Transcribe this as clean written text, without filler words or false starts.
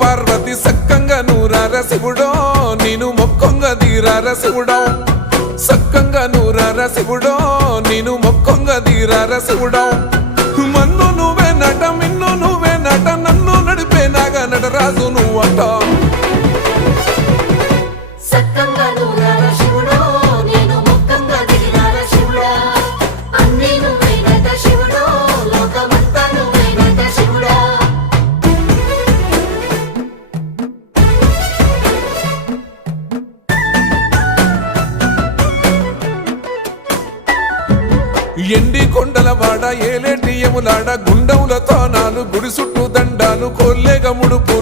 పార్వతి సక్కంగా నూరార శివుడో నేను మొక్కంగా తీరార శివుడో సక్కంగా నూరార శివుడో నేను మొక్కంగా తీరార శివుడో మన్ను నువ్వే నట మిన్ను నువ్వే నట నన్ను నడిపే నాగా నటరాజు నువ్వంట ఎండి కొండల వాడ ఏలేటి యములాడ గుండముల తానాలు గుడి చుట్టూ దండాలు కోల్లేగ ముడుపు